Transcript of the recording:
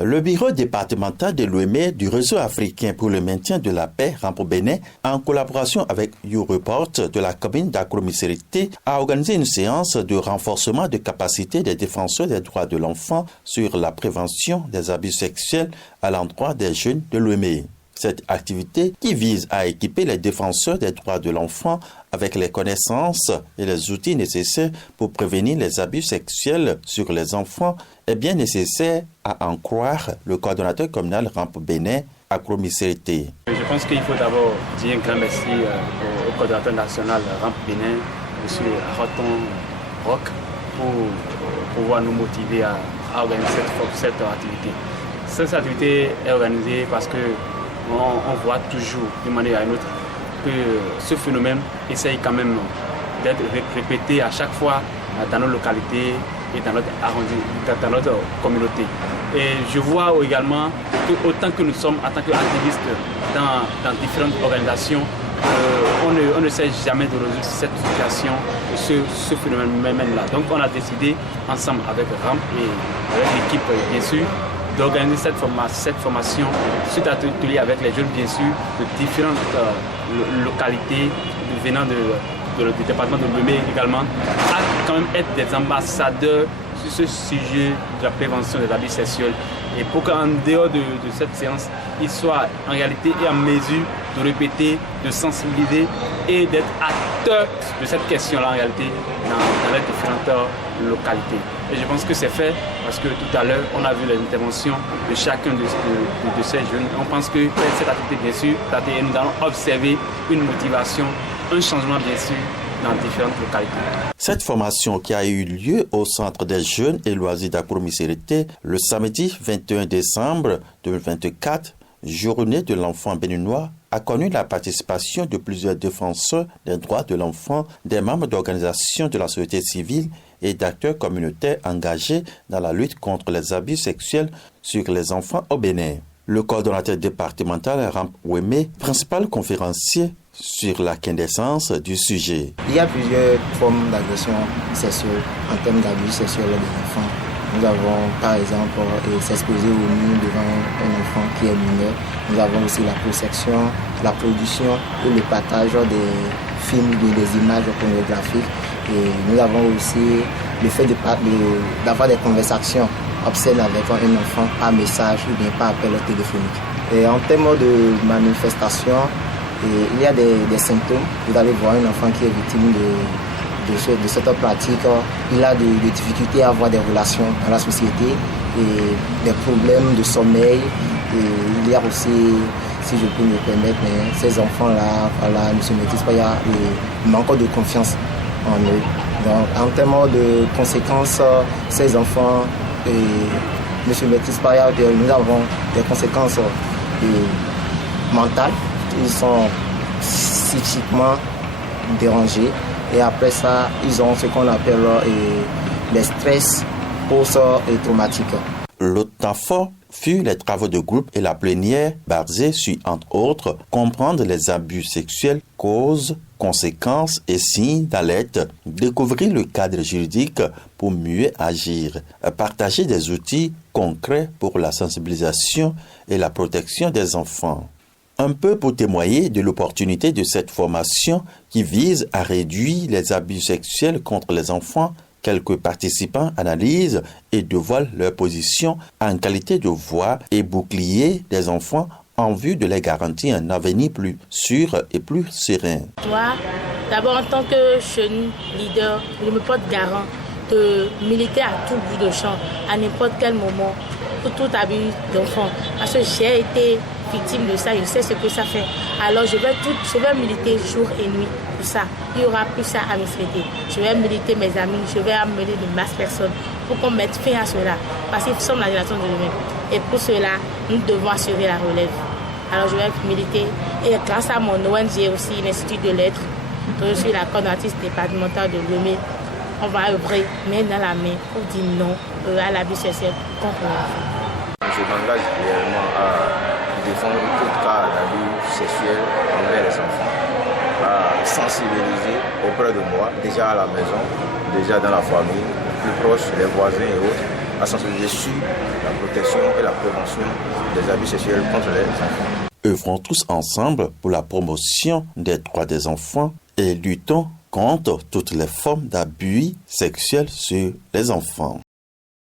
Le bureau départemental de l'OME du réseau africain pour le maintien de la paix, RAMP Bénin, en collaboration avec YouReport de la commune d'Akromissérité, a organisé une séance de renforcement de capacité des défenseurs des droits de l'enfant sur la prévention des abus sexuels à l'endroit des jeunes de l'OME. Cette activité, qui vise à équiper les défenseurs des droits de l'enfant avec les connaissances et les outils nécessaires pour prévenir les abus sexuels sur les enfants, est bien nécessaire à en croire le coordonnateur communal RAMP Bénin, Akromissérité. Je pense qu'il faut d'abord dire un grand merci au coordonnateur national RAMP Bénin, M. Roton Rock, pour pouvoir nous motiver à organiser cette activité. Cette activité est organisée parce que on voit toujours d'une manière à une autre que ce phénomène essaye quand même d'être répété à chaque fois dans nos localités et dans notre arrondissement, dans notre communauté. Et je vois également que autant que nous sommes en tant qu'activistes dans différentes organisations, on ne sait jamais de résoudre cette situation, ce phénomène-là. Donc on a décidé ensemble avec RAMP et avec l'équipe bien sûr d'organiser cette formation, cet atelier avec les jeunes bien sûr de différentes localités venant du département de l'OME également, à quand même être des ambassadeurs sur ce sujet de la prévention des abus sexuels et pour qu'en dehors de cette séance, ils soient en réalité et en mesure de répéter, de sensibiliser et d'être acteurs de cette question-là en réalité dans les différentes localités. Et je pense que c'est fait parce que tout à l'heure, on a vu les interventions de chacun de ces jeunes. On pense que cette activité, bien sûr, nous allons observer une motivation, un changement, bien sûr, dans différentes localités. Cette formation qui a eu lieu au Centre des jeunes et loisirs d'Akromissérité le samedi 21 décembre 2024, journée de l'enfant béninois, a connu la participation de plusieurs défenseurs des droits de l'enfant, des membres d'organisations de la société civile et d'acteurs communautaires engagés dans la lutte contre les abus sexuels sur les enfants au Bénin. Le coordonnateur départemental RAMP OME, principal conférencier sur la quintessence du sujet. Il y a plusieurs formes d'agression sexuelle en termes d'abus sexuels des enfants. Nous avons par exemple s'exposer au nu devant un enfant qui est mineur. Nous avons aussi la protection, la production et le partage des films, des images pornographiques. Et nous avons aussi le fait d'avoir des conversations obscènes avec un enfant par message ou bien par appel téléphonique. Et en termes de manifestation, il y a des symptômes. Vous allez voir un enfant qui est victime de cette pratique. Il a des difficultés à avoir des relations dans la société et des problèmes de sommeil. Et il y a aussi, si je peux me permettre, ces enfants-là, voilà, ne se maîtrisent pas, il y a un manque de confiance en eux. Donc, en termes de conséquences, ces enfants ne se maîtrisent pas. Nous avons des conséquences mentales. Ils sont psychiquement dérangés. Et après ça, ils ont ce qu'on appelle les stress post-traumatiques. Le temps fort fut les travaux de groupe et la plénière basée sur, entre autres, comprendre les abus sexuels, causes, conséquences et signes d'alerte, découvrir le cadre juridique pour mieux agir, partager des outils concrets pour la sensibilisation et la protection des enfants. Un peu pour témoigner de l'opportunité de cette formation qui vise à réduire les abus sexuels contre les enfants, quelques participants analysent et dévoilent leur position en qualité de voix et bouclier des enfants en vue de les garantir un avenir plus sûr et plus serein. Moi, d'abord en tant que jeune leader, je me porte garant de militer à tout bout de champ, à n'importe quel moment, pour tout abus d'enfants. Parce que j'ai été victime de ça, je sais ce que ça fait. Alors je vais militer jour et nuit pour ça. Il n'y aura plus ça à me traiter. Je vais militer mes amis, je vais amener de masse personnes pour qu'on mette fin à cela. Parce qu'ils sont la génération de demain. Et pour cela, nous devons assurer la relève. Alors je vais militer. Et grâce à mon ONG aussi, l'Institut de lettres, je suis la coordonnatrice départementale de l'OME. On va œuvrer main dans la main pour dire non à l'abus sexuel contre l'enfant. Je m'engage réellement à défendre tout cas d'abus sexuels envers les enfants, à sensibiliser auprès de moi, déjà à la maison, déjà dans la famille, plus proche, les voisins et autres, à sensibiliser sur la protection et la prévention des abus sexuels contre les enfants. Œuvrons tous ensemble pour la promotion des droits des enfants et luttons contre toutes les formes d'abus sexuels sur les enfants.